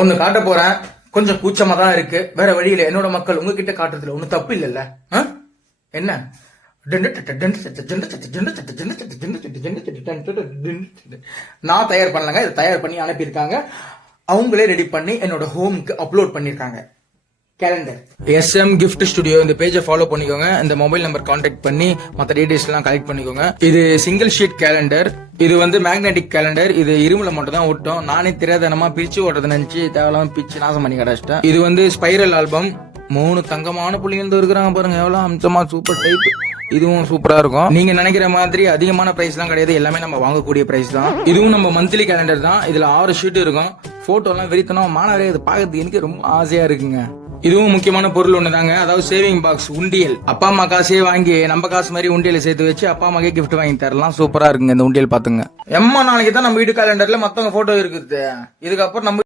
ஒன்னு காட்ட போறேன். கொஞ்சம் கூச்சமா தான் இருக்கு, வேற வழியில. என்னோட மக்கள் உங்ககிட்ட காட்டுறதுல ஒண்ணு தப்பு இல்லல்ல. என்ன நான் தயார் பண்ணலங்க, இதை தயார் பண்ணி அனுப்பியிருக்காங்க. அவங்களே ரெடி பண்ணி என்னோட ஹோம்க்கு அப்லோட் பண்ணிருக்காங்க. கேலண்டர் SM கிஃப்ட் ஸ்டுடியோ, இந்த பேஜை ஃபாலோ பண்ணிக்கோங்க. இந்த மொபைல் நம்பர் கான்டாக்ட் பண்ணி மற்ற டீடைல்ஸ் எல்லாம் கலெக்ட் பண்ணிக்கோங்க. இது சிங்கிள் ஷீட் கேலண்டர். இது வந்து மேக்னெட்டிக் கேலண்டர். இது இரும்புல மட்டும் தான் ஒட்டும். நானே தெரியாதனமா பிரிச்சு ஓட்டுறது நினைச்சு தேவையில்லாம பிரிச்சு நாசம் பண்ணி கிடைச்சிட்டேன். இது வந்து ஸ்பைரல் ஆல்பம். 3 தங்கமான புள்ளிங்க இருக்கிறாங்க பாருங்க, எவ்வளவு அம்சமா சூப்பர் டைப். இதுவும் சூப்பரா இருக்கும். நீங்க நினைக்கிற மாதிரி அதிகமான பிரைஸ் எல்லாம் கிடையாது, எல்லாமே நம்ம வாங்கக்கூடிய பிரைஸ் தான். இதுவும் நம்ம மந்த்லி கேலண்டர் தான். இதுல 6 ஷீட் இருக்கும். போட்டோ எல்லாம் வெறித்தனம் மாணவரே, இது பாக்கிறதுக்கு எனக்கு ரொம்ப ஆசையா இருக்குங்க. இதுவும் முக்கியமான பொருள் ஒண்ணுதாங்க, அதாவது சேவிங் பாக்ஸ், உண்டியல். அப்பா அம்மா காசே வாங்கி நம்ம காசு மாதிரி உண்டியல சேர்த்து வச்சு அப்பா அம்மாக்கே கிஃப்ட் வாங்கி தரலாம். சூப்பரா இருக்குங்க இந்த உண்டியல். பாத்துங்க எம்மா, நாளைக்கு தான் நம்ம வீட்டு கேலண்டர்ல மத்தவங்க போட்டோ இருக்குது. இதுக்கப்புறம் நம்ம